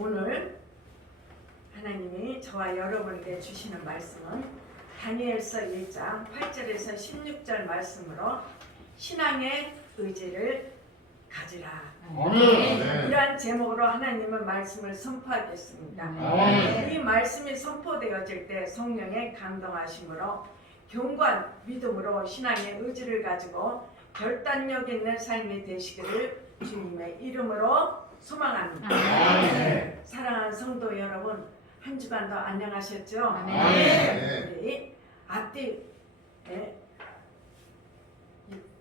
오늘 하나님이 저와 여러분에게 주시는 말씀은 다니엘서 1장 8절에서 16절 말씀으로 신앙의 의지를 가지라. 이러한 제목으로 하나님은 말씀을 선포하겠습니다. 이 말씀이 선포되어질 때 성령의 감동하심으로 경관 믿음으로 신앙의 의지를 가지고 결단력 있는 삶이 되시기를 주님의 이름으로 소망합니다. 사랑하는 성도 여러분, 한 주간도 안녕하셨죠? 우리 앞뒤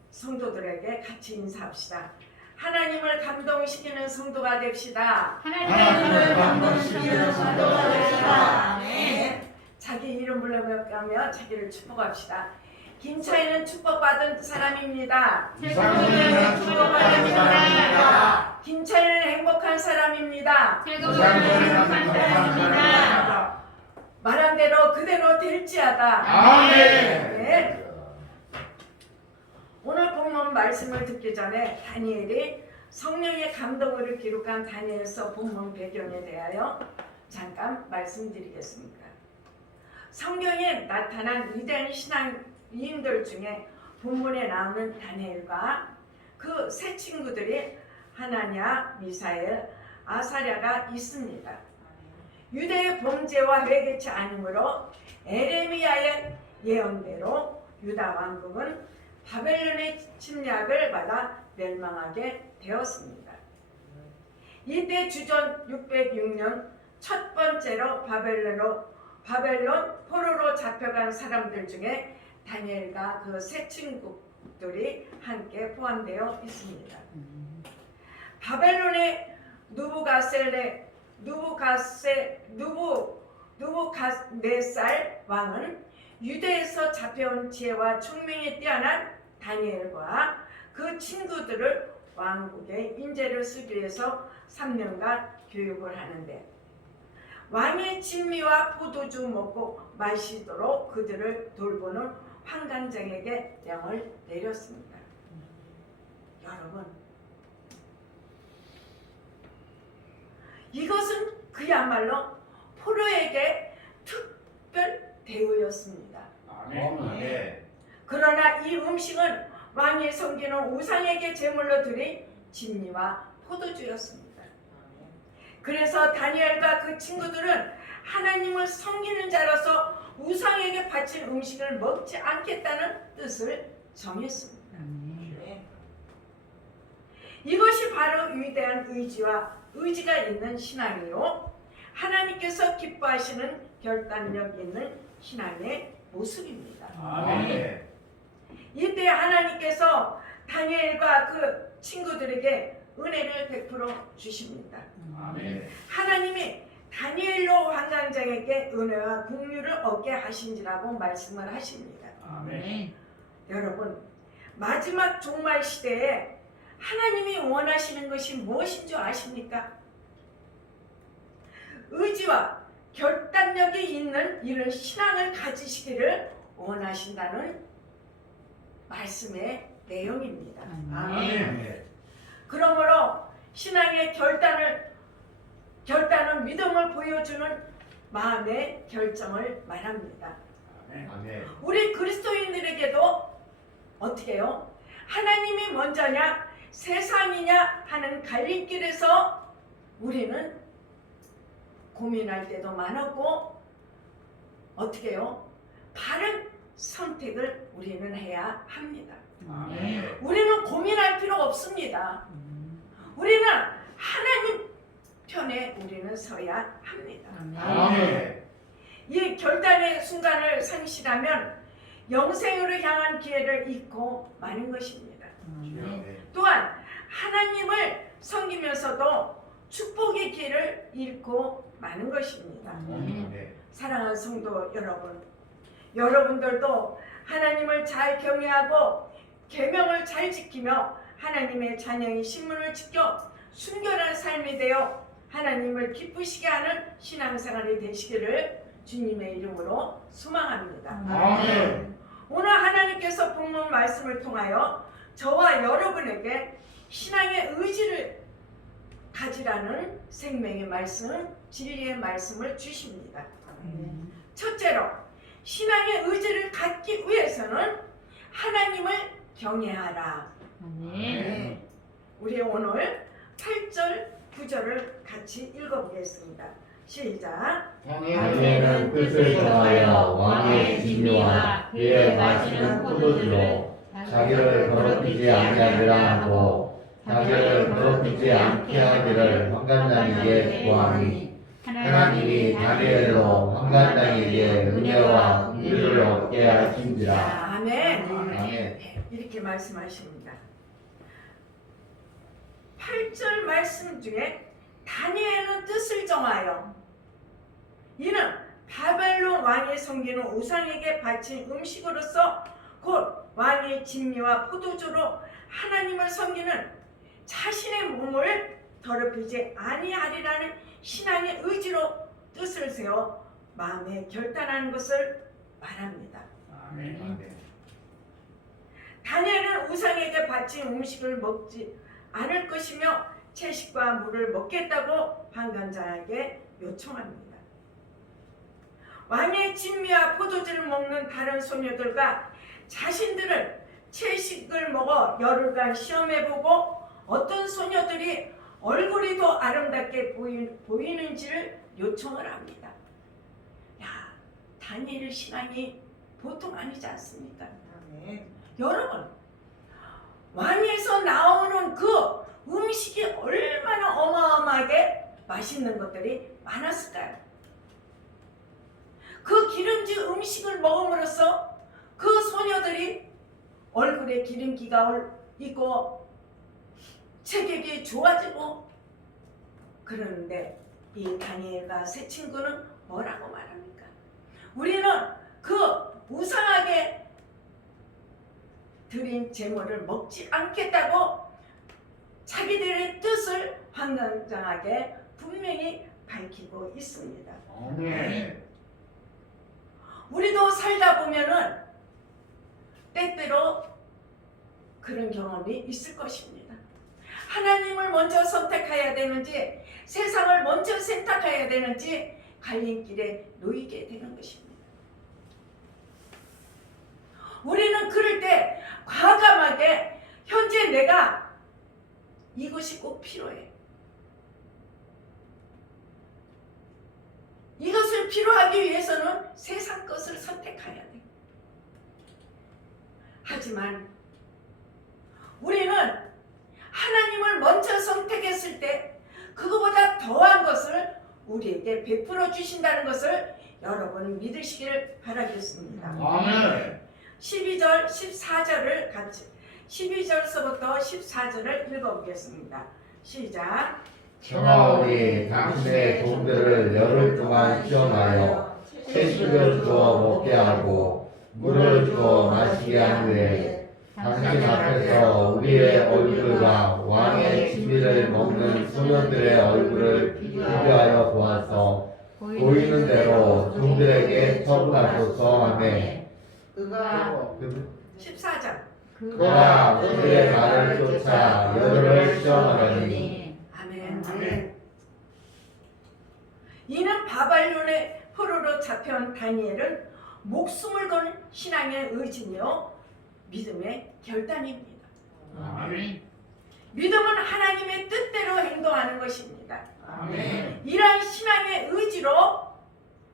성도들에게 같이 인사합시다. 하나님을 감동시키는 성도가 됩시다. 하나님을 감동시키는 성도가 됩시다. 자기 이름 불러가며 자기를 축복합시다. 김차희는 축복받은 사람입니다. 최고는 축복받은 사람입니다. 김차희는 행복한 사람입니다. 최고는 행복한 사람입니다. 말한 대로 그대로 될지어다. 아멘. 오늘 본문 말씀을 듣기 전에 다니엘이 성령의 감동을 기록한 다니엘서 본문 배경에 대하여 잠깐 말씀드리겠습니다. 성경에 나타난 위대한 신앙인들 중에 본문에 나오는 다니엘과 그 세 친구들이 하나냐, 미사엘, 아사랴가 있습니다. 유대의 범죄와 회개치 않음으로 에레미야의 예언대로 유다 왕국은 바벨론의 침략을 받아 멸망하게 되었습니다. 이때 주전 606년 첫 번째로 바벨론 포로로 잡혀간 사람들 중에 다니엘과 그 세 친구들이 함께 포함되어 있습니다. 바벨론의 누부갓네살 왕은 유대에서 잡혀온 지혜와 총명이 뛰어난 다니엘과 그 친구들을 왕국의 인재를 쓰기 위해서 3년간 교육을 하는데 왕의 진미와 포도주 먹고 마시도록 그들을 돌보는 환관장에게 명을 내렸습니다. 여러분, 이것은 그야말로 포로에게 특별 대우였습니다. 그러나 이 음식은 왕이 섬기는 우상에게 제물로 드린 진미와 포도주였습니다. 그래서 다니엘과 그 친구들은 하나님을 섬기는 자로서 우상에게 바친 음식을 먹지 않겠다는 뜻을 정했습니다. 이것이 바로 위대한 의지가 있는 신앙이요, 하나님께서 기뻐하시는 결단력 있는 신앙의 모습입니다. 이때 하나님께서 다니엘과 그 친구들에게 은혜를 베풀어 주십니다. 하나님이 다니엘로 환관장에게 은혜와 긍휼을 얻게 하신지라고 말씀을 하십니다. 여러분, 마지막 종말 시대에 하나님이 원하시는 것이 무엇인 줄 아십니까? 의지와 결단력이 있는 이런 신앙을 가지시기를 원하신다는 말씀의 내용입니다. 그러므로 신앙의 결단은 믿음을 보여주는 마음의 결정을 말합니다. 우리 그리스도인들에게도 어떻게 해요? 하나님이 먼저냐 세상이냐 하는 갈림길에서 우리는 고민할 때도 많았고, 어떻게 해요? 바른 선택을 우리는 해야 합니다. 우리는 고민할 필요 없습니다. 우리는 하나님 편에 우리는 서야 합니다. 이 결단의 순간을 상실하면 영생으로 향한 기회를 잃고 마는 것입니다. 또한 하나님을 섬기면서도 축복의 길을 잃고 마는 것입니다. 사랑하는 성도 여러분, 여러분들도 하나님을 잘 경외하고 계명을 잘 지키며 하나님의 자녀의 신분을 지켜 순결한 삶이 되어 하나님을 기쁘시게 하는 신앙생활이 되시기를 주님의 이름으로 소망합니다. 오늘 하나님께서 본문 말씀을 통하여 저와 여러분에게 신앙의 의지를 가지라는 생명의 말씀, 진리의 말씀을 주십니다. 첫째로 신앙의 의지를 갖기 위해서는 하나님을 경외하라. 우리 오늘 8절, 9절을 같이 읽어보겠습니다. 시작. 다니엘은 뜻을 정하여 왕의 진미와 그에 마시는 포도주로 자기를 더럽히지 아니하리라 하고 자기를 더럽히지 않게 하기를 환관장에게 구하니 하나님이 다니엘로 환관장에게 은혜와 긍휼을 얻게 하신지라. 아멘. 아멘. 이렇게 말씀하십니다. 8절 말씀 중에 다니엘은 뜻을 정하여 이는 바벨론 왕이 섬기는 우상에게 바친 음식으로서 곧 왕의 진미와 포도주로 하나님을 섬기는 자신의 몸을 더럽히지 아니하리라는 신앙의 의지로 뜻을 세워 마음에 결단하는 것을 말합니다. 다니엘은 우상에게 바친 음식을 먹지 않을 것이며 채식과 물을 먹겠다고 환관장에게 요청합니다. 왕의 진미와 포도주를 먹는 다른 소녀들과 자신들을 채식을 먹어 열흘간 시험해보고 어떤 소녀들이 얼굴이 더 아름답게 보이는지를 요청을 합니다. 야, 다니엘의 신앙이 보통 아니지 않습니까? 여러분, 왕에서 나오는 그 음식이 얼마나 어마어마하게 맛있는 것들이 많았을까요? 그 기름진 음식을 먹음으로써 그 소녀들이 얼굴에 기름기가 있고 체격이 좋아지고 그러는데 이 다니엘과 세 친구는 뭐라고 말합니까? 우리는 그 우상하게 드린 제물을 먹지 않겠다고 자기들의 뜻을 환관장에게 분명히 밝히고 있습니다. 우리도 살다 보면은 때때로 그런 경험이 있을 것입니다. 하나님을 먼저 선택해야 되는지 세상을 먼저 선택해야 되는지 갈림길에 놓이게 되는 것입니다. 우리는 그럴 때 과감하게 현재 내가 이것이 꼭 필요해. 이것을 필요하기 위해서는 세상 것을 선택해야 돼. 하지만 우리는 하나님을 먼저 선택했을 때 그거보다 더한 것을 우리에게 베풀어 주신다는 것을 여러분 믿으시기를 바라겠습니다. 아멘. 12절, 14절을 같이 12절서부터 14절을 읽어보겠습니다. 시작. 청하오니 당신의 종들을 열흘 동안 시험하여 채식을 주어 먹게 하고 물을 주어 마시게 한 후에 당신 앞에서 우리의 얼굴과 왕의 진미를 먹는 소년들의 얼굴을 비교하여 보아서 보이는 대로 종들에게 처분하소서 하매 그가 14절. 그가 그들의 말을 쫓아 열흘을 시험하더니 아멘. 이는 바벨론의 포로로 잡혀온 다니엘은 목숨을 건 신앙의 의지며 믿음의 결단입니다. 믿음은 하나님의 뜻대로 행동하는 것입니다. 이러한 신앙의 의지로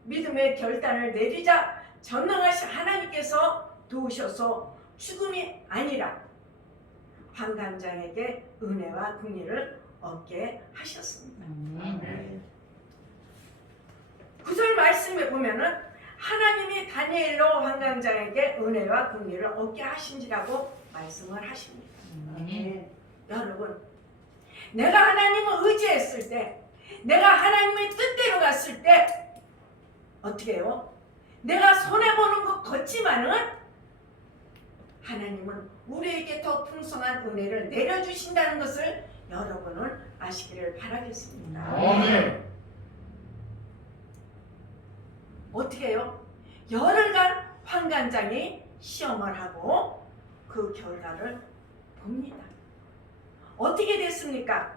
믿음의 결단을 내리자 전능하신 하나님께서 도우셔서 죽음이 아니라 환관장에게 은혜와 긍휼을 얻게 하셨습니다. 9절 말씀에 보면은 하나님이 다니엘로 환관장에게 은혜와 긍휼을 얻게 하신지라고 말씀을 하십니다. 여러분, 내가 하나님을 의지했을 때, 내가 하나님의 뜻대로 갔을 때 어떻게 해요? 내가 손해보는 것 같지만은 하나님은 우리에게 더 풍성한 은혜를 내려주신다는 것을 여러분은 아시기를 바라겠습니다. 아멘. 어떻게 해요? 열흘간 환관장이 시험을 하고 그 결과를 봅니다. 어떻게 됐습니까?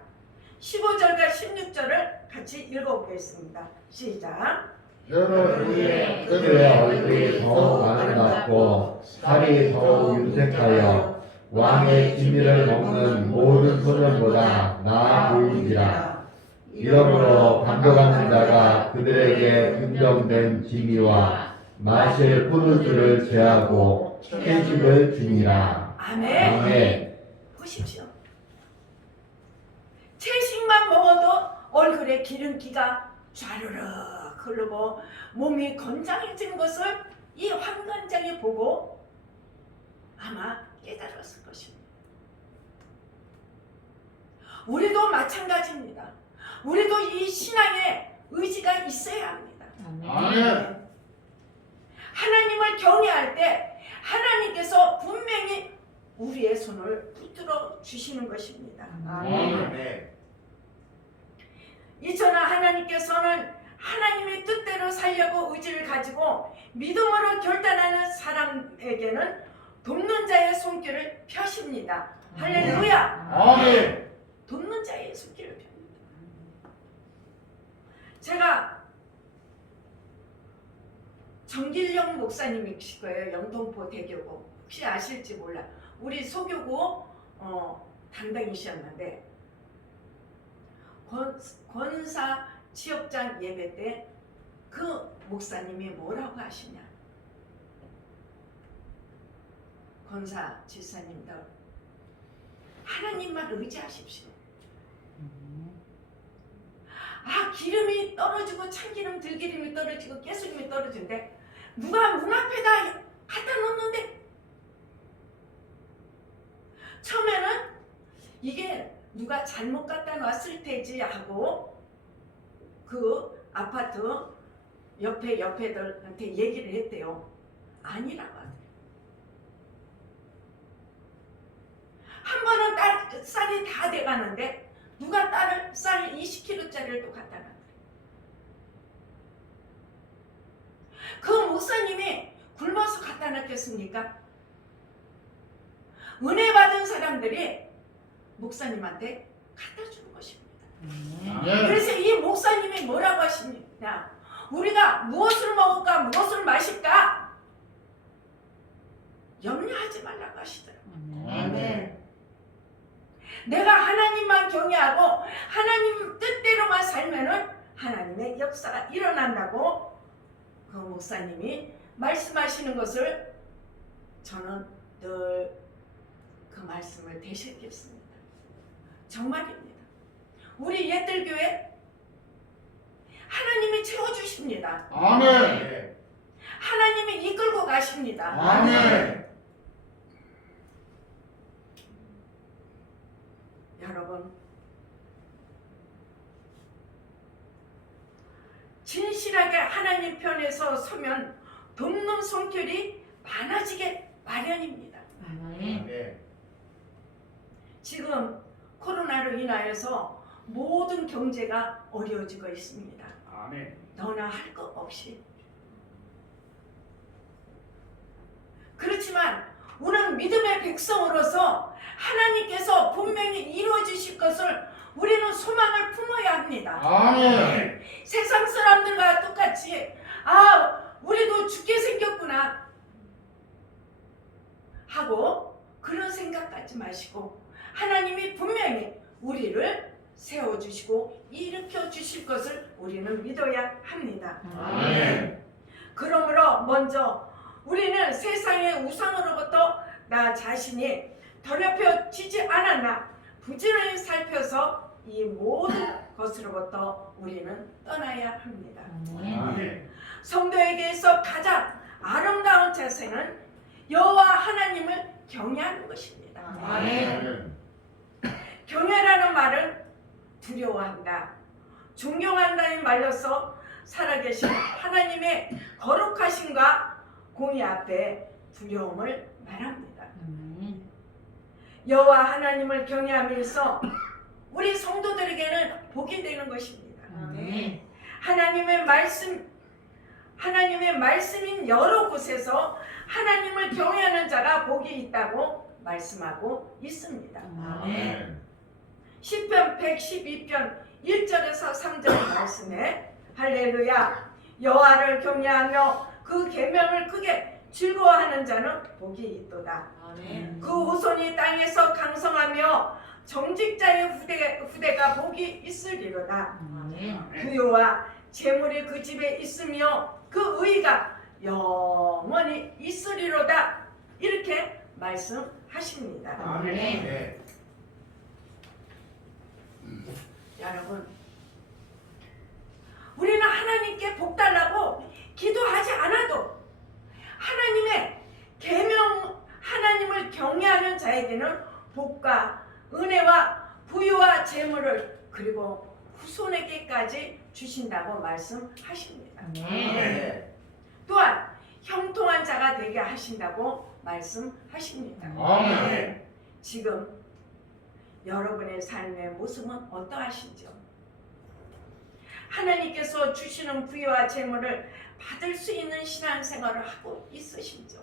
15절과 16절을 같이 읽어보겠습니다. 시작. 너는 그들의 얼굴이 더욱 아름답고 살이 더욱 윤색하여 왕의 기미를 먹는 모든 소년보다 나아 보이니라. 이러므로 감독하는 자가 그들에게 인정된 지미와 마실 포도주를 제하고 채식을 주니라. 아멘. 아멘. 보십시오. 채식만 먹어도 얼굴에 기름기가 좌르륵 흐르고 몸이 건장해진 것을 이 환관장이 보고 아마 깨달았을 것입니다. 우리도 마찬가지입니다. 우리도 이 신앙에 의지가 있어야 합니다. 아멘. 하나님을 경외할 때 하나님께서 분명히 우리의 손을 붙들어 주시는 것입니다. 아멘. 이처럼 하나님께서는 하나님의 뜻대로 살려고 의지를 가지고 믿음으로 결단하는 사람에게는 돕는 자의 손길을 펴십니다. 할렐루야. 아멘. 돕는 자의 손길을 펴니다. 제가 정길영 목사님이실 거예요. 영동포 대교구. 혹시 아실지 몰라. 우리 소교구 담당이셨는데 권사 지역장 예배 때 그 목사님이 뭐라고 하시냐. 권사 지사님들 하나님만 의지하십시오. 아, 기름이 떨어지고 참기름 들기름이 떨어지고 깨소금이 떨어지는데 누가 문 앞에다 갖다 놓는데 처음에는 이게 누가 잘못 갖다 놨을 테지 하고 그 아파트 옆에들한테 얘기를 했대요. 아니라고 하더래요. 한 번은 쌀이 다 돼가는데 누가 쌀 20kg짜리를 또 갖다 놨더래요. 그 목사님이 굶어서 갖다 놨겠습니까? 은혜 받은 사람들이 목사님한테 갖다 주는 것입니다. 그래서 이 목사님이 뭐라고 하십니까? 우리가 무엇을 먹을까 무엇을 마실까 염려하지 말라고 하시더라고요. 아멘. 내가 하나님만 경외하고 하나님 뜻대로만 살면은 하나님의 역사가 일어난다고 그 목사님이 말씀하시는 것을 저는 늘 그 말씀을 되새겼습니다. 정말입니다. 우리 옛들교회 하나님이 채워주십니다. 아멘. 하나님이 이끌고 가십니다. 아멘. 여러분, 진실하게 하나님 편에서 서면 돕는 손길이 많아지게 마련입니다. 아멘. 지금 코로나로 인하여서 모든 경제가 어려워지고 있습니다. 아멘. 너나 할 것 없이. 그렇지만 우리는 믿음의 백성으로서 하나님께서 분명히 이루어 주실 것을 우리는 소망을 품어야 합니다. 아멘. 세상 사람들과 똑같이 우리도 죽게 생겼구나 하고 그런 생각 갖지 마시고 하나님이 분명히 우리를 세워주시고 일으켜 주실 것을 우리는 믿어야 합니다. 아멘. 그러므로 먼저 우리는 세상의 우상으로부터 나 자신이 더럽혀지지 않았나 부지런히 살펴서 이 모든 것으로부터 우리는 떠나야 합니다. 아멘. 성도에게서 가장 아름다운 자세는 여호와 하나님을 경외하는 것입니다. 아멘. 경외라는 말은 두려워한다, 존경한다는 말로서 살아계신 하나님의 거룩하심과 공의 앞에 두려움을 말합니다. 여호와 하나님을 경외하면서 우리 성도들에게는 복이 되는 것입니다. 하나님의 말씀인 여러 곳에서 하나님을 경외하는 자가 복이 있다고 말씀하고 있습니다. 아멘. 시편 112편 1절에서 3절 말씀에 할렐루야 여호와를 경외하며 그 계명을 크게 즐거워하는 자는 복이 있도다. 그 후손이 땅에서 강성하며 정직자의 후대가 복이 있으리로다. 부요와 재물이 그 집에 있으며 그 의가 영원히 있으리로다. 이렇게 말씀하십니다. 네. 여러분, 우리는 하나님께 복 달라고 기도하지 않아도 하나님의 계명, 하나님을 경외하는 자에게는 복과 은혜와 부유와 재물을 그리고 후손에게까지 주신다고 말씀하십니다. 네. 또한 형통한 자가 되게 하신다고 말씀하십니다. 네. 지금 여러분의 삶의 모습은 어떠하신지요? 하나님께서 주시는 부유와 재물을 받을 수 있는 신앙생활을 하고 있으신지요?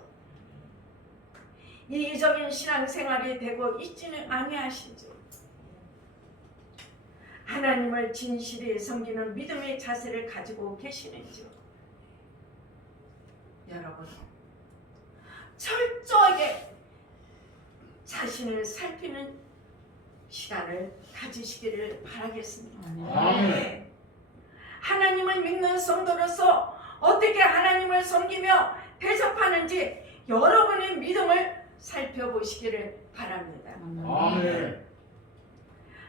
이기적인 신앙생활이 되고 있지는 아니하신지요? 하나님을 진실히 섬기는 믿음의 자세를 가지고 계시는지요? 여러분, 철저하게 자신을 살피는 시간을 가지시기를 바라겠습니다. 네. 하나님을 믿는 성도로서 어떻게 하나님을 섬기며 대접하는지 여러분의 믿음을 살펴보시기를 바랍니다. 네.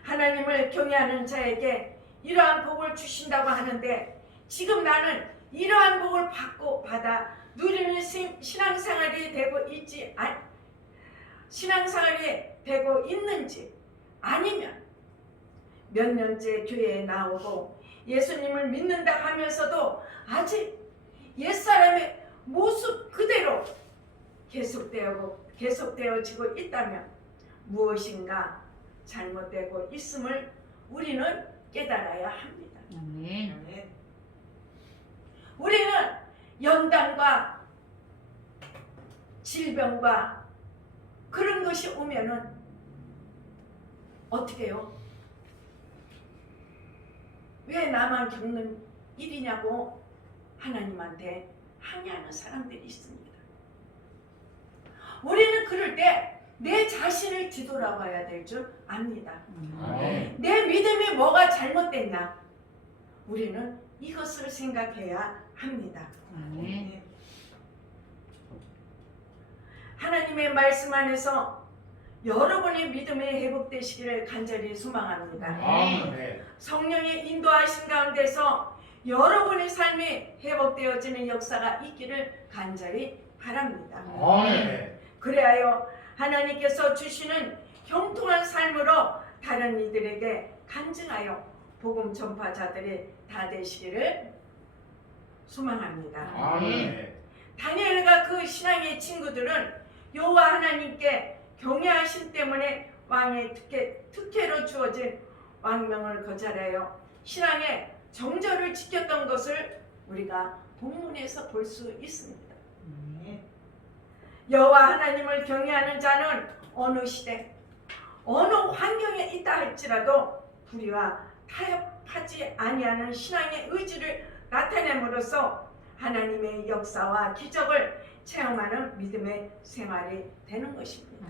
하나님을 경외하는 자에게 이러한 복을 주신다고 하는데 지금 나는 이러한 복을 받아 누리는 신앙생활이 되고 있는지 아니면 몇 년째 교회에 나오고 예수님을 믿는다 하면서도 아직 옛사람의 모습 그대로 계속되어지고 있다면 무엇인가 잘못되고 있음을 우리는 깨달아야 합니다. 우리는 연단과 질병과 그런 것이 오면은 어떻게 해요? 왜 나만 겪는 일이냐고 하나님한테 항의하는 사람들이 있습니다. 우리는 그럴 때 내 자신을 뒤돌아봐야 될 줄 압니다. 내 믿음이 뭐가 잘못됐나? 우리는 이것을 생각해야 합니다. 하나님의 말씀 안에서 여러분의 믿음이 회복되시기를 간절히 소망합니다. 성령의 인도하신 가운데서 여러분의 삶이 회복되어지는 역사가 있기를 간절히 바랍니다. 그래야 하나님께서 주시는 형통한 삶으로 다른 이들에게 간증하여 복음 전파자들이 다 되시기를 소망합니다. 다니엘과 그 신앙의 친구들은 여호와 하나님께 경외하심 때문에 왕의 특혜로 주어진 왕명을 거절하여 신앙의 정절을 지켰던 것을 우리가 본문에서 볼 수 있습니다. 여호와 하나님을 경외하는 자는 어느 시대, 어느 환경에 있다 할지라도 불의와 타협하지 아니하는 신앙의 의지를 나타냄으로써 하나님의 역사와 기적을 체험하는 믿음의 생활이 되는 것입니다.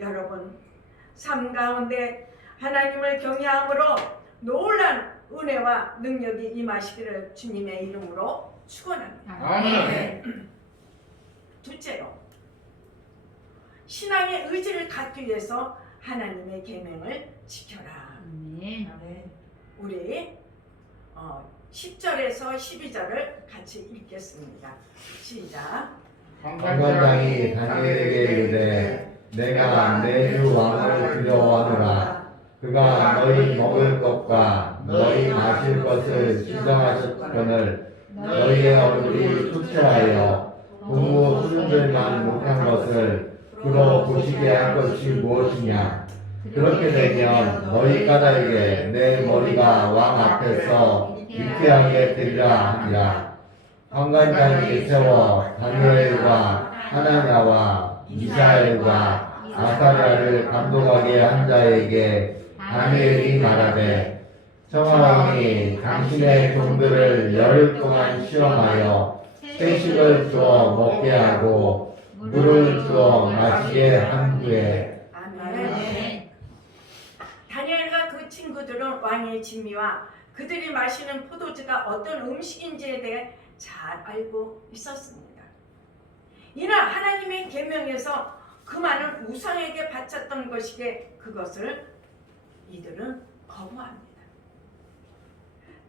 여러분, 삶 가운데 하나님을 경외함으로 놀란 은혜와 능력이 임하시기를 주님의 이름으로 축원합니다. 둘째로, 신앙의 의지를 갖기 위해서 하나님의 계명을 지켜라. 우리 10절에서 12절을 같이 읽겠습니다. 시작. 관관장이 다니엘에게 이르되 내가 내 주 왕을 두려워하노라. 그가 너희 먹을 것과 너희 마실 것을 지정하셨거늘 너희의 얼굴이 수치하여 부모 수준들만 못한 것을 그로 보시게 할 것이 무엇이냐. 그렇게 되면 너희 까닭에 내 머리가 왕 앞에서 위태하게 되리라 하니라. 관관장이 세워 다니엘과 하나냐와 미사엘과 아사랴를 감독하게 한 자에게 다니엘이 말하되 청하오니 당신의 종들을 열흘 동안 시험하여 채식을 주어 먹게 하고 물을 주어 마시게 한 후에 아멘. 다니엘과 그 친구들은 왕의 진미와 그들이 마시는 포도주가 어떤 음식인지에 대해 잘 알고 있었습니다. 이는 하나님의 계명에서 그 많은 우상에게 바쳤던 것이기에 그것을 이들은 거부합니다.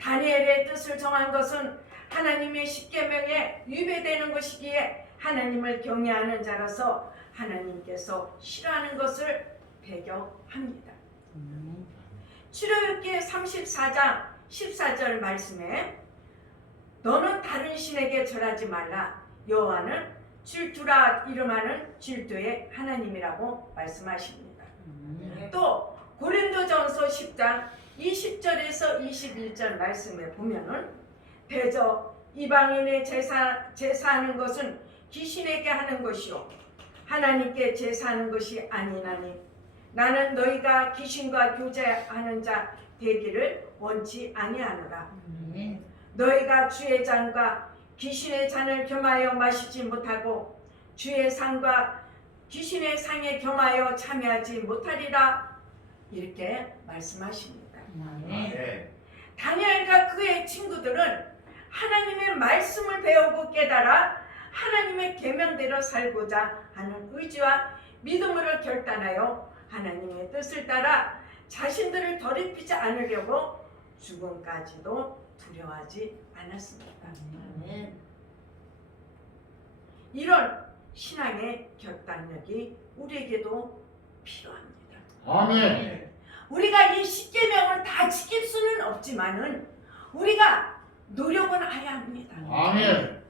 다니엘의 뜻을 정한 것은 하나님의 십계명에 위배되는 것이기에 하나님을 경외하는 자라서 하나님께서 싫어하는 것을 배격합니다. 출애굽기 34장 14절 말씀에 너는 다른 신에게 절하지 말라. 여호와는 질투라 이름하는 질투의 하나님이라고 말씀하십니다. 또 고린도전서 10장 20절에서 21절 말씀에 보면은 대저 이방인의 제사하는 것은 귀신에게 하는 것이요 하나님께 제사하는 것이 아니나니 나는 너희가 귀신과 교제하는 자 되기를 원치 아니하노라. 너희가 주의 잔과 귀신의 잔을 겸하여 마시지 못하고 주의 상과 귀신의 상에 겸하여 참여하지 못하리라. 이렇게 말씀하십니다. 다니엘과 그의 친구들은 하나님의 말씀을 배우고 깨달아 하나님의 계명대로 살고자 하는 의지와 믿음으로 결단하여 하나님의 뜻을 따라 자신들을 더럽히지 않으려고 죽음까지도 두려워하지 않았습니다. 이런 신앙의 결단력이 우리에게도 필요합니다. 아멘. 우리가 이 십계명을 다 지킬 수는 없지만은 우리가 노력은 해야 합니다. 아멘.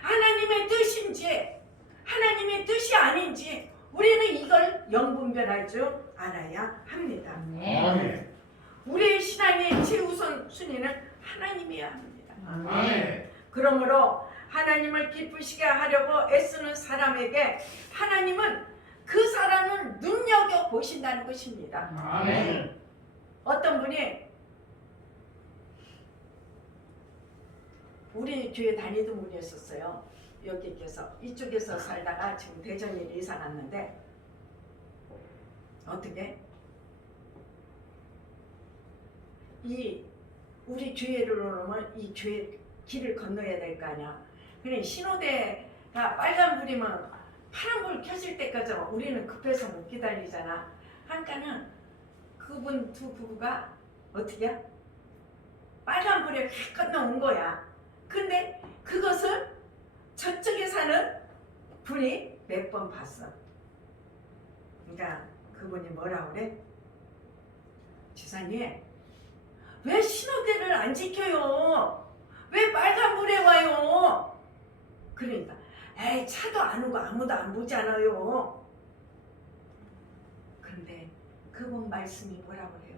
하나님의 뜻인지 하나님의 뜻이 아닌지 우리는 이걸 영분별할 줄 알아야 합니다. 아멘. 우리의 신앙의 최우선 순위는 하나님이어야 합니다. 아멘. 그러므로 하나님을 기쁘시게 하려고 애쓰는 사람에게 하나님은 그 사람을 눈여겨 보신다는 것입니다. 아멘. 어떤 분이 우리 교회 다니던 분이었어요. 여기께서 이쪽에서 살다가 지금 대전으로 이사 갔는데 어떻게 이 우리 교회를 오면 이 교회 길을 건너야 될 거 아니야. 그래 신호대가 빨간불이면 파란불 켜질 때까지 우리는 급해서 못 기다리잖아. 그러니까는 그분 두 부부가 어떻게 빨간불에 확 건너온 거야. 근데 그것을 저쪽에 사는 분이 몇 번 봤어. 그러니까 그분이 뭐라고 그래? 지사님 왜 신호대를 안 지켜요? 왜 빨간불에 와요? 그러니까 에이 차도 안 오고 아무도 안 보잖아요. 근데 그분 말씀이 뭐라고 그래요?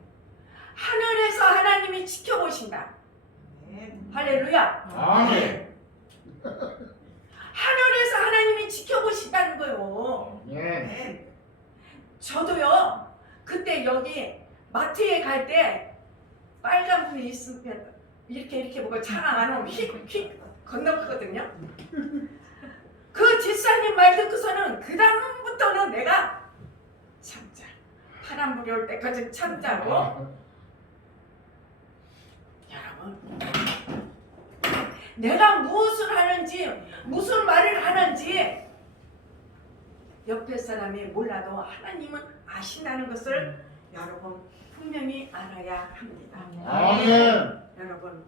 하늘에서 하나님이 지켜보신다. 할렐루야. 아멘. 하늘에서 하나님이 지켜보신다는 거예요. 아멘. 저도요 그때 여기 마트에 갈 때 빨간불이 있으면 이렇게 보고 차가 안 오면 휙휙 건너거든요. 그 집사님 말 듣고서는 그 다음부터는 내가 참자. 파란불이 올 때까지 참자고. 여러분 내가 무엇을 하는지 무슨 말을 하는지 옆에 사람이 몰라도 하나님은 아신다는 것을 여러분 분명히 알아야 합니다. 아멘. 여러분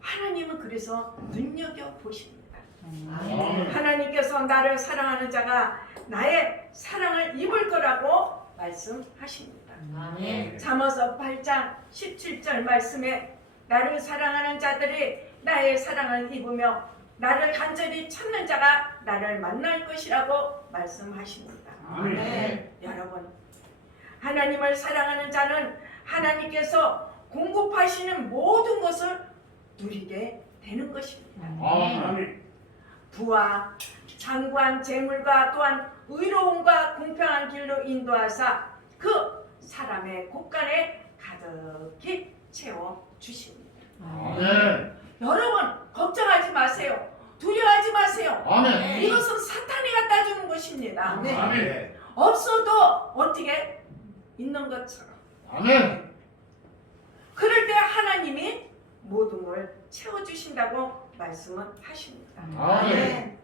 하나님은 그래서 눈여겨보십니다. 아멘. 하나님께서 나를 사랑하는 자가 나의 사랑을 입을 거라고 말씀하십니다. 아멘. 잠언서 8장 17절 말씀에 나를 사랑하는 자들이 나의 사랑을 입으며 나를 간절히 찾는 자가 나를 만날 것이라고 말씀하십니다. 아멘. 여러분 하나님을 사랑하는 자는 하나님께서 공급하시는 모든 것을 누리게 되는 것입니다. 아멘. 부와 장관 재물과 또한 의로움과 공평한 길로 인도하사 그 사람의 곳간에 가득히 채워 주십니다. 아멘. 여러분 걱정하지 마세요. 두려워하지 마세요. 아멘. 이것은 사탄이 갖다 주는 것입니다. 아멘. 없어도 어떻게 있는 것처럼. 아멘. 그럴 때 하나님이 모든 걸 채워주신다고 말씀을 하십니다. 아멘.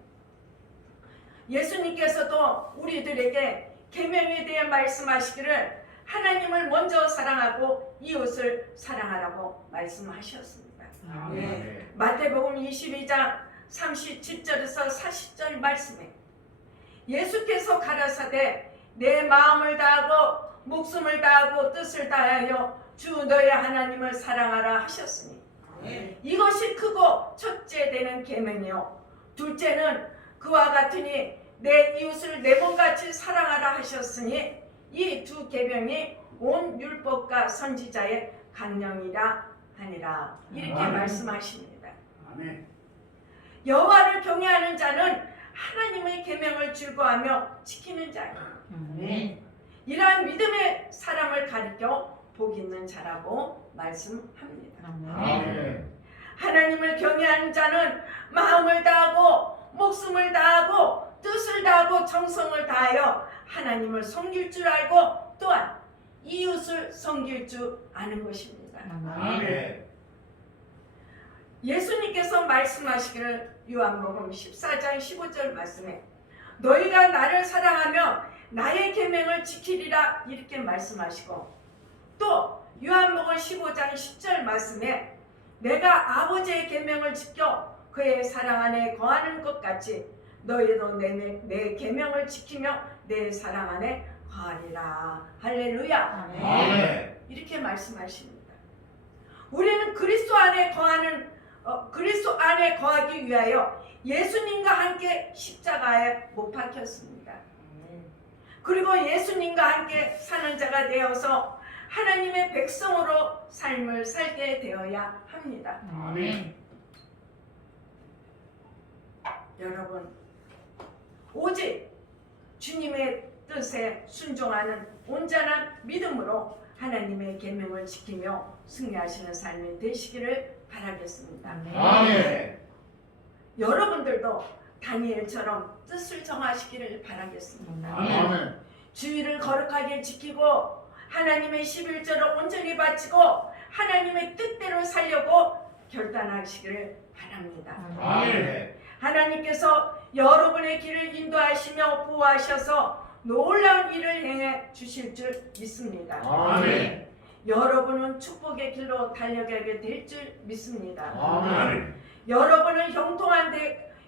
예수님께서도 우리들에게 계명에 대해 말씀하시기를 하나님을 먼저 사랑하고 이웃을 사랑하라고 말씀하셨습니다. 아멘. 마태복음 22장 37절에서 40절 말씀에 예수께서 가라사대 내 마음을 다하고 목숨을 다하고 뜻을 다하여 주 너의 하나님을 사랑하라 하셨으니 이것이 크고 첫째 되는 계명이요 둘째는 그와 같으니 내 이웃을 내 몸같이 사랑하라 하셨으니 이 두 계명이 온 율법과 선지자의 강령이라 하니라 이렇게 아멘. 말씀하십니다. 아멘. 여호와를 경외하는 자는 하나님의 계명을 즐거워하며 지키는 자요. 이러한 믿음의 사람을 가리켜 복 있는 자라고 말씀합니다. 아멘. 하나님을 경외하는 자는 마음을 다하고 목숨을 다하고 뜻을 다하고 정성을 다하여 하나님을 섬길 줄 알고 또한 이웃을 섬길 줄 아는 것입니다. 아멘. 예수님께서 말씀하시기를 요한복음 14장 15절 말씀에 너희가 나를 사랑하며 나의 계명을 지키리라 이렇게 말씀하시고 또 요한복음 15장 10절 말씀에 내가 아버지의 계명을 지켜 그의 사랑 안에 거하는 것 같이 너희도 내 계명을 지키며 내 사랑 안에 거하리라. 할렐루야. 아멘. 이렇게 말씀하십니다. 우리는 그리스도 안에 거하기 위하여 예수님과 함께 십자가에 못 박혔습니다. 그리고 예수님과 함께 사는 자가 되어서 하나님의 백성으로 삶을 살게 되어야 합니다. 아멘. 여러분, 오직 주님의 뜻에 순종하는 온전한 믿음으로 하나님의 계명을 지키며 승리하시는 삶이 되시기를 바라겠습니다. 아멘. 여러분들도 다니엘처럼 뜻을 정하시기를 바라겠습니다. 아멘. 주의를 거룩하게 지키고 하나님의 11조를 온전히 바치고 하나님의 뜻대로 살려고 결단하시기를 바랍니다. 아멘. 하나님께서 여러분의 길을 인도하시며 보호하셔서 놀라운 일을 행해 주실 줄 믿습니다. 아멘. 여러분은 축복의 길로 달려가게 될 줄 믿습니다. 아멘. 여러분은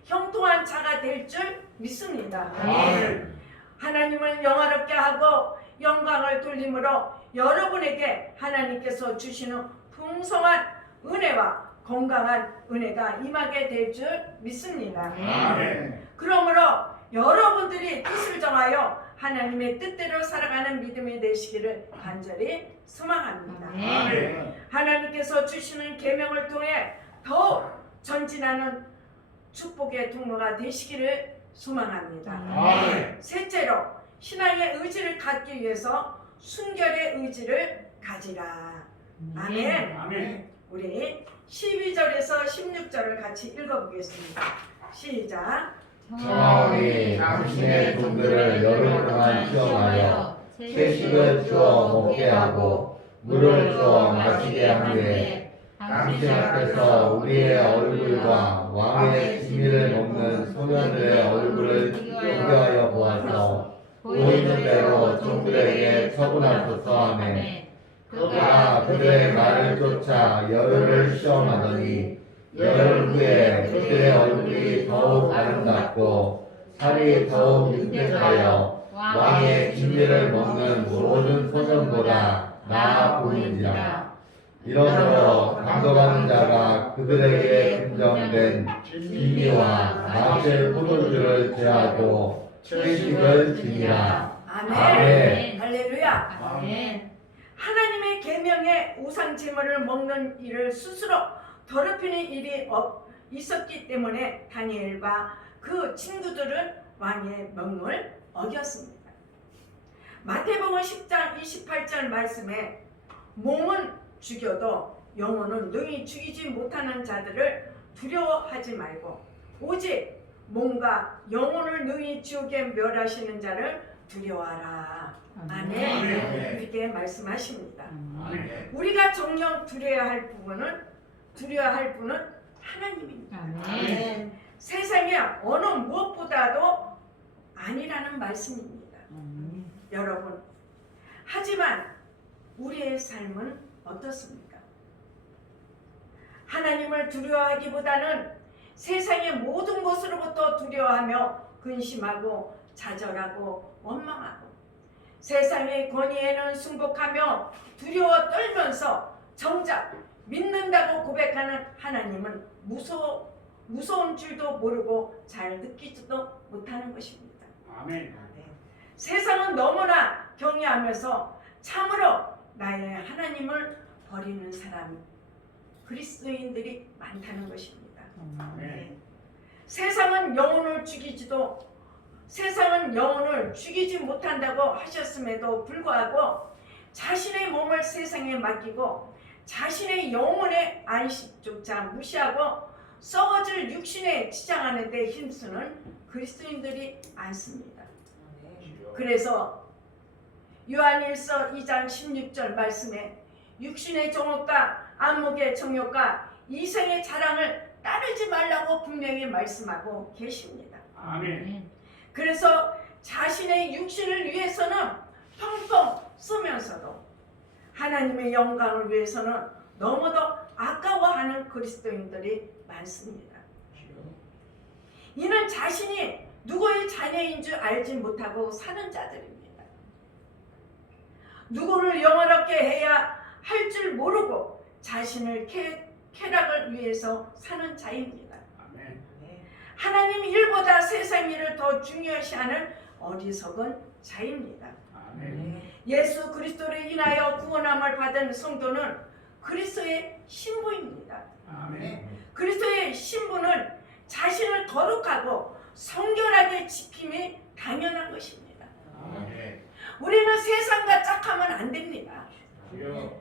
형통한 자가 될 줄 믿습니다. 아멘. 하나님을 영화롭게 하고 영광을 돌림으로 여러분에게 하나님께서 주시는 풍성한 은혜와 건강한 은혜가 임하게 될 줄 믿습니다. 아멘. 그러므로 여러분들이 뜻을 정하여 하나님의 뜻대로 살아가는 믿음이 되시기를 간절히 소망합니다. 아멘. 하나님께서 주시는 계명을 통해 더욱 전진하는 축복의 통로가 되시기를 소망합니다. 아멘. 셋째로 신앙의 의지를 갖기 위해서 순결의 의지를 가지라. 아멘. 아멘. 우리 12절에서 16절을 같이 읽어보겠습니다. 시작. 청하오니 당신의 종들을 열흘 동안 시험하여 채식을 주어 먹게 하고 물을 주어 마시게 하되 당신 앞에서 우리의 얼굴과 왕의 기미를 먹는 소년들의 얼굴을 비교하여 보아서 보이는 대로 종들에게 처분하소서 하매 그가 그들의 말을 쫓아 열흘을 시험하더니 열흘 후에 그들의 얼굴이 더욱 아름답고 살이 더욱 윤택하여 왕의 기미를 먹는 모든 소년보다 나아 보이는지라. 이러므로 감독하는 자가 그들에게 긍정된 기미와 마실 포도주를 제하고 채식을 지니라. 아멘. 아멘. 할렐루야. 아멘. 하나님의 계명에 우상 제물을 먹는 일을 스스로 더럽히는 일이 있었기 때문에 다니엘과 그 친구들은 왕의 명령을 어겼습니다. 마태복음 10장 28절 말씀에 몸은 죽여도 영혼은 능히 죽이지 못하는 자들을 두려워하지 말고 오직 몸과 영혼을 능히 지옥에 멸하시는 자를 두려워하라. 아멘. 아멘. 이렇게 말씀하십니다. 아멘. 우리가 정녕 두려워할 분은 하나님입니다. 아멘. 세상에 어느 무엇보다도 아니라는 말씀입니다. 여러분, 하지만 우리의 삶은 어떻습니까? 하나님을 두려워하기보다는 세상의 모든 것으로부터 두려워하며 근심하고 좌절하고 원망하고 세상의 권위에는 순복하며 두려워 떨면서 정작 믿는다고 고백하는 하나님은 무서운 줄도 모르고 잘 느끼지도 못하는 것입니다. 아멘. 세상은 너무나 경외하면서 참으로 나의 하나님을 버리는 사람 그리스도인들이 많다는 것입니다. 아멘. 세상은 영혼을 죽이지 못한다고 하셨음에도 불구하고 자신의 몸을 세상에 맡기고 자신의 영혼의 안식조차 무시하고 썩어질 육신에 치장하는 데 힘쓰는 그리스도인들이 많습니다. 그래서 요한일서 2장 16절 말씀에 육신의 정욕과 안목의 정욕과 이생의 자랑을 따르지 말라고 분명히 말씀하고 계십니다. 아멘. 그래서 자신의 육신을 위해서는 펑펑 쏘면서도 하나님의 영광을 위해서는 너무도 아까워하는 그리스도인들이 많습니다. 이는 자신이 누구의 자녀인 줄 알지 못하고 사는 자들입니다. 누구를 영화롭게 해야 할 줄 모르고 자신을 쾌락을 위해서 사는 자입니다. 아멘. 하나님 일보다 세상 일을 더 중요시하는 어리석은 자입니다. 아멘. 예수 그리스도를 인하여 구원함을 받은 성도는 그리스도의 신부입니다. 아멘. 그리스도의 신부는 자신을 거룩하고 성결하게 지킴이 당연한 것입니다. 아멘. 우리는 세상과 짝하면 안 됩니다. 주여.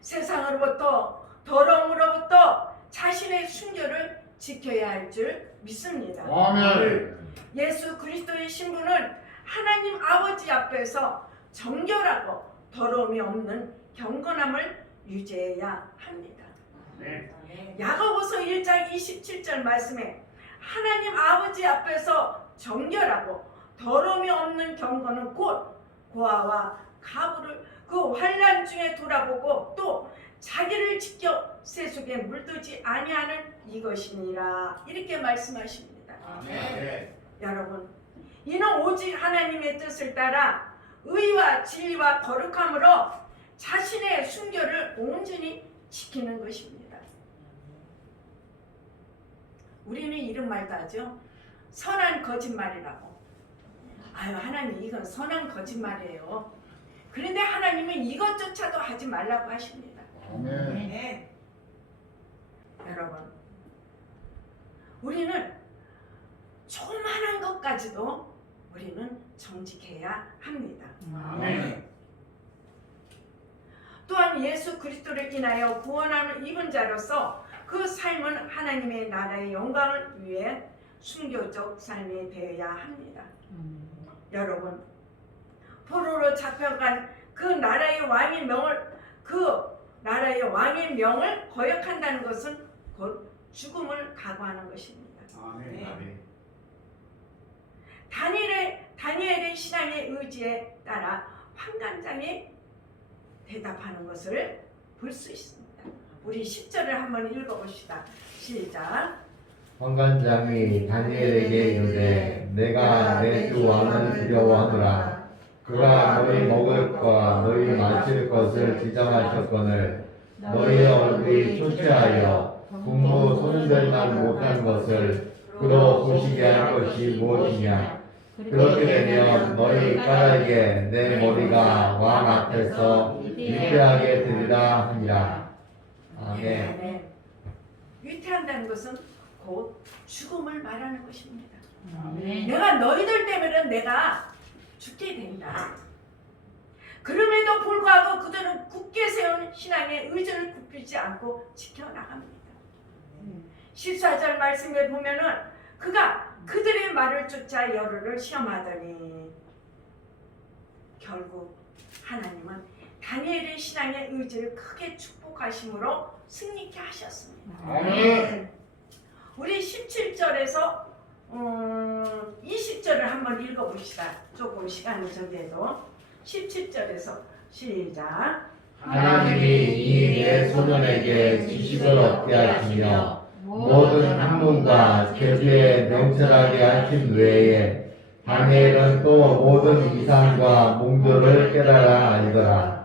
세상으로부터 더러움으로부터 자신의 순결을 지켜야 할 줄 믿습니다. 아멘. 예수 그리스도의 신부는 하나님 아버지 앞에서 정결하고 더러움이 없는 경건함을 유지해야 합니다. 네. 야고보서 1장 27절 말씀에 하나님 아버지 앞에서 정결하고 더러움이 없는 경건은 곧 고아와 가부를 그 환난 중에 돌아보고 또 자기를 지켜 세속에 물들지 아니하는 이것이니라 이렇게 말씀하십니다. 아멘. 여러분, 이는 오직 하나님의 뜻을 따라 의와 진리와 거룩함으로 자신의 순결을 온전히 지키는 것입니다. 우리는 이런 말도 하죠. 선한 거짓말이라고. 아유, 하나님 이건 선한 거짓말이에요. 그런데 하나님은 이것조차도 하지 말라고 하십니다. 아멘. 여러분, 우리는 조그만한 것까지도 우리는 정직해야 합니다. 아멘. 또한 예수 그리스도를 인하여 구원함을 입은 자로서 그 삶은 하나님의 나라의 영광을 위해 순교적 삶이 되어야 합니다. 여러분, 포로로 잡혀간 그 나라의 왕의 명을 거역한다는 것은 곧 죽음을 각오하는 것입니다. 아멘. 다니엘의 신앙의 의지에 따라 환관장이 대답하는 것을 볼 수 있습니다. 우리 10절을 한번 읽어봅시다. 시작. 환관장이 다니엘에게 이르되 내가 내 주 왕을 두려워하노라. 그가 너희 먹을 것과 너희 마실 것을 지정하셨거늘 너희 얼굴이 초췌하여 국무 손들만 못한 것을 그로 보시게 할 것이 무엇이냐. 그렇게 되면 너희 까닭에 내 머리가 왕 앞에서 위대하게 되리라 하니라. 아멘. 위태한다는 것은 곧 죽음을 말하는 것입니다. 아멘. 내가 너희들 때문에 내가 죽게 된다. 그럼에도 불구하고 그들은 굳게 세운 신앙의 의지를 굽히지 않고 지켜나갑니다. 14절 말씀에 보면은 그가 그들의 말을 쫓아 여로를 시험하더니 결국 하나님은 다니엘의 신앙의 의지를 크게 축복하심으로 승리케 하셨습니다. 아멘. 우리 17절에서 20절을 한번 읽어봅시다. 조금 시간이 적게도 17절에서 시작. 하나님이 이 내 소년에게 지식을 얻게 하시며 모든 학문과 계주에 명철하게 하신 외에 다니엘은 또 모든 이상과 몽조를 깨달아 알더라.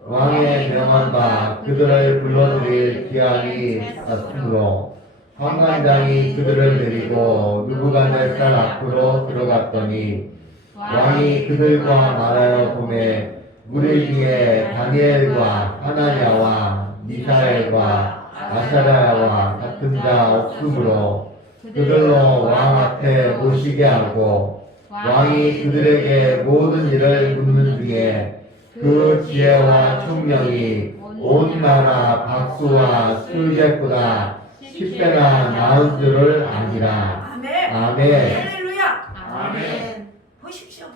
왕의 명한 바 그들을 불러들일 기한이 있었으므로 환관장이 그들을 데리고 느부갓네살 앞으로 들어갔더니 왕이 그들과 말하여 보매 무리 중에 다니엘과 하나냐와 미사엘과 아사랴와 같은 자 없으므로 그들로 왕 앞에 모시게 하고 왕이 그들에게 모든 일을 묻는 중에 그 지혜와 총명이 온 나라 박수와 술객보다 10배나 나은 줄을 아니라. 아멘. 아멘. 할렐루야. 아멘. 보십시오.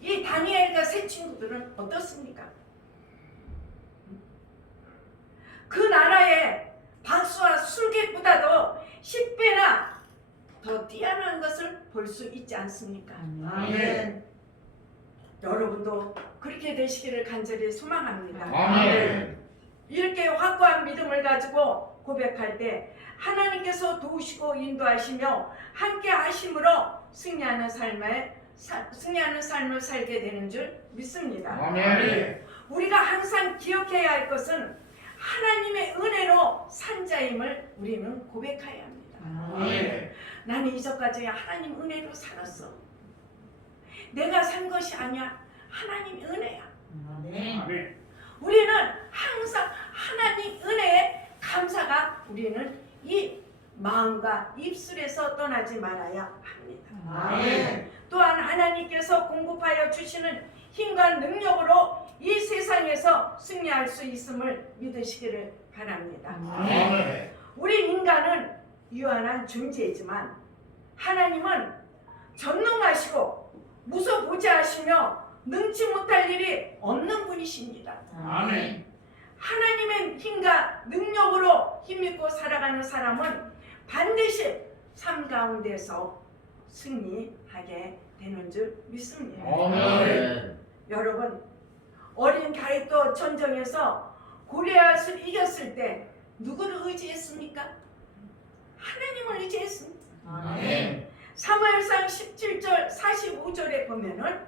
이 다니엘과 세 친구들은 어떻습니까? 그 나라의 박수와 술객보다도 10배나 더 뛰어난 것을 볼 수 있지 않습니까? 아멘. 여러분도 그렇게 되시기를 간절히 소망합니다. 아멘. 이렇게 확고한 믿음을 가지고 고백할 때 하나님께서 도우시고 인도하시며 함께 하심으로 승리하는 삶을 살게 되는 줄 믿습니다. 아멘. 우리가 항상 기억해야 할 것은 하나님의 은혜로 산 자임을 우리는 고백해야 합니다. 아멘. 나는 이전까지 하나님 은혜로 살았어. 내가 산 것이 아니야. 하나님 은혜야. 아멘. 우리는 항상 하나님 은혜에 감사가 우리는 이 마음과 입술에서 떠나지 말아야 합니다. 아멘. 또한 하나님께서 공급하여 주시는 힘과 능력으로 이 세상에서 승리할 수 있음을 믿으시기를 바랍니다. 아멘. 우리 인간은 유한한 존재이지만 하나님은 전능하시고 무소부재하시며 능치 못할 일이 없는 분이십니다. 아멘. 하나님의 힘과 능력으로 힘입고 살아가는 사람은 반드시 삶 가운데서 승리하게 되는 줄 믿습니다. 아멘. 여러분, 어린 다윗도 전쟁에서 골리앗을 이겼을 때 누구를 의지했습니까? 하나님을 의지했습니다. 아멘. 사무엘상 17절 45절에 보면은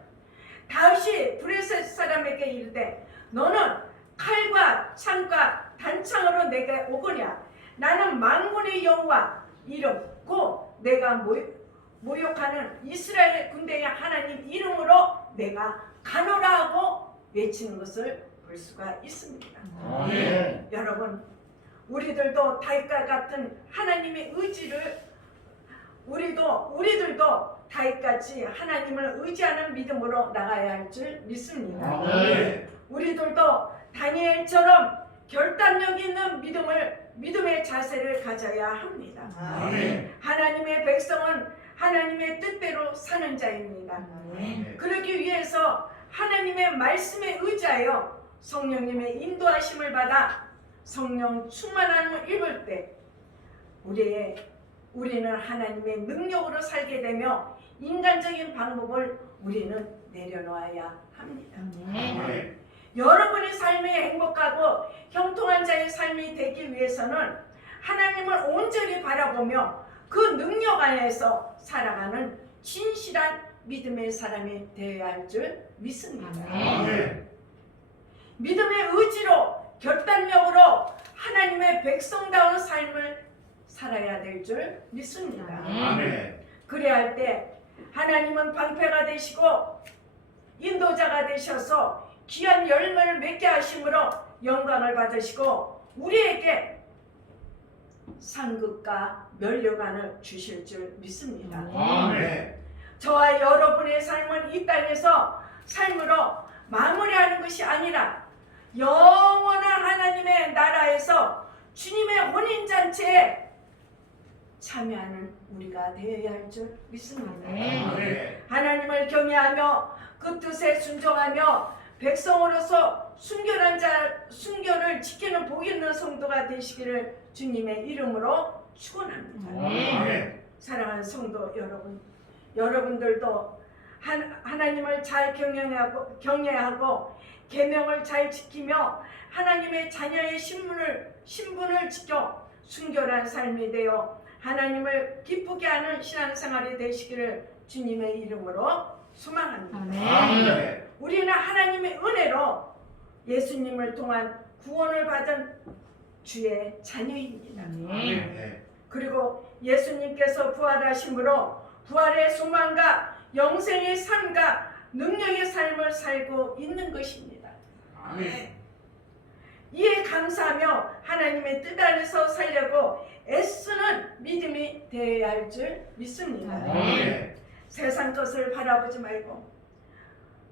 다윗이 브레셋 사람에게 이르되 너는 칼과 창과 단창으로 내게 오거냐 나는 만군의 여호와 이름 곧 내가 모욕하는 이스라엘 군대의 하나님 이름으로 내가 가노라 하고 외치는 것을 볼 수가 있습니다. 아멘. 여러분, 우리들도 다윗과 같은 하나님의 의지를 우리들도 다윗같이 하나님을 의지하는 믿음으로 나가야 할 줄 믿습니다. 아멘. 우리들도 다니엘처럼 결단력 있는 믿음의 자세를 가져야 합니다. 아멘. 하나님의 백성은 하나님의 뜻대로 사는 자입니다. 그러기 위해서 하나님의 말씀에 의지하여 성령님의 인도하심을 받아 성령 충만함을 입을 때 우리는 하나님의 능력으로 살게 되며 인간적인 방법을 우리는 내려놓아야 합니다. 아멘. 여러분의 삶이 행복하고 형통한 자의 삶이 되기 위해서는 하나님을 온전히 바라보며 그 능력 안에서 살아가는 진실한 믿음의 사람이 되어야 할 줄 믿습니다. 아멘. 믿음의 의지로 결단력으로 하나님의 백성다운 삶을 살아야 될 줄 믿습니다. 아멘. 그래야 할 때 하나님은 방패가 되시고 인도자가 되셔서 귀한 열매를 맺게 하심으로 영광을 받으시고 우리에게 상급과 면류관을 주실 줄 믿습니다. 아멘. 저와 여러분의 삶은 이 땅에서 삶으로 마무리하는 것이 아니라 영원한 하나님의 나라에서 주님의 혼인잔치에 참여하는 우리가 되어야 할 줄 믿습니다. 아멘. 하나님을 경외하며 그 뜻에 순종하며 백성으로서 순결을 지키는 복 있는 성도가 되시기를 주님의 이름으로 축원합니다. 아멘. 사랑하는 성도 여러분, 여러분들도 하나님을 잘 경외하고 계명을 잘 지키며 하나님의 자녀의 신분을 지켜 순결한 삶이 되어 하나님을 기쁘게 하는 신앙생활이 되시기를 주님의 이름으로 소망합니다. 아멘. 우리는 하나님의 은혜로 예수님을 통한 구원을 받은 주의 자녀입니다. 아멘. 그리고 예수님께서 부활하심으로 부활의 소망과 영생의 삶과 능력의 삶을 살고 있는 것입니다. 아멘. 이에 감사하며 하나님의 뜻 안에서 살려고 애쓰는 믿음이 되어야 할 줄 믿습니다. 아멘. 세상 것을 바라보지 말고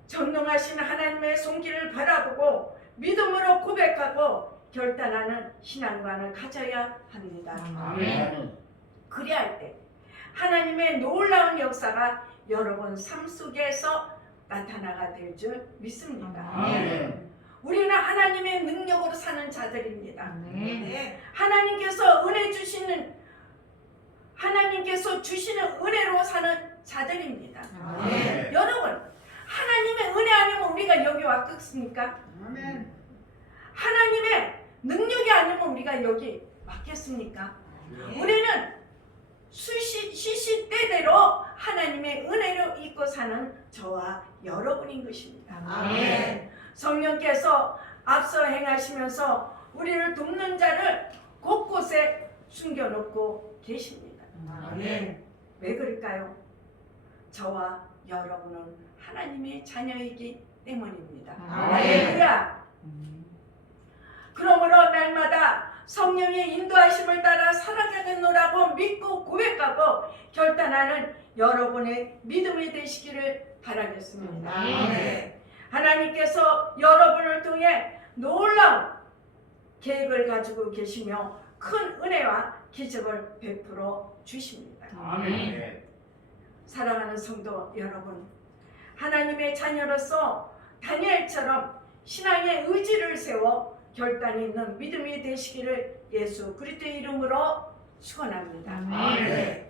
전능하신 하나님의 손길을 바라보고 믿음으로 고백하고 결단하는 신앙관을 가져야 합니다. 아멘. 그래야 할 때 하나님의 놀라운 역사가 여러분 삶 속에서 나타나가 될 줄 믿습니다. 아멘. 우리는 하나님의 능력으로 사는 자들입니다. 네. 하나님께서 주시는 은혜로 사는 자들입니다. 아멘. 여러분, 하나님의 은혜 아니면 우리가 여기 왔겠습니까? 아멘. 하나님의 능력이 아니면 우리가 여기 왔겠습니까? 우리는 시시때대로 하나님의 은혜를 입고 사는 저와 여러분인 것입니다. 아멘. 성령께서 앞서 행하시면서 우리를 돕는 자를 곳곳에 숨겨놓고 계십니다. 아멘. 왜 그럴까요? 저와 여러분은 하나님의 자녀이기 때문입니다. 아멘. 할렐루야. 그러므로 날마다 성령의 인도하심을 따라 살아가겠노라고 믿고 고백하고 결단하는 여러분의 믿음이 되시기를 바라겠습니다. 아멘. 하나님께서 여러분을 통해 놀라운 계획을 가지고 계시며 큰 은혜와 기적을 베풀어 주십니다. 아멘. 사랑하는 성도 여러분, 하나님의 자녀로서 다니엘처럼 신앙의 의지를 세워 결단이 있는 믿음이 되시기를 예수 그리스도의 이름으로 축원합니다. 아멘.